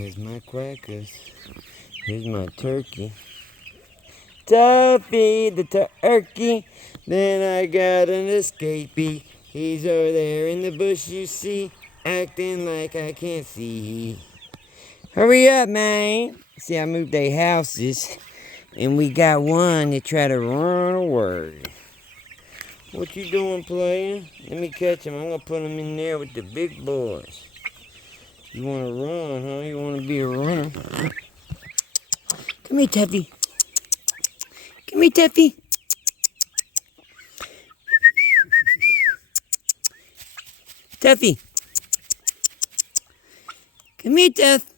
Here's my crackers. Here's my turkey. Tuffy the turkey. Then I got an escapee. He's over there in the bush, you see, acting like I can't see. Hurry up, man. See, I moved their houses, and we got one that tried to run away. What you doing, player? Let me catch him. I'm gonna put him in there with the big boys. You wanna run, huh? You wanna be a runner? Come here, Tuffy. Come here, Tuffy. Tuffy. Come here, Tuff.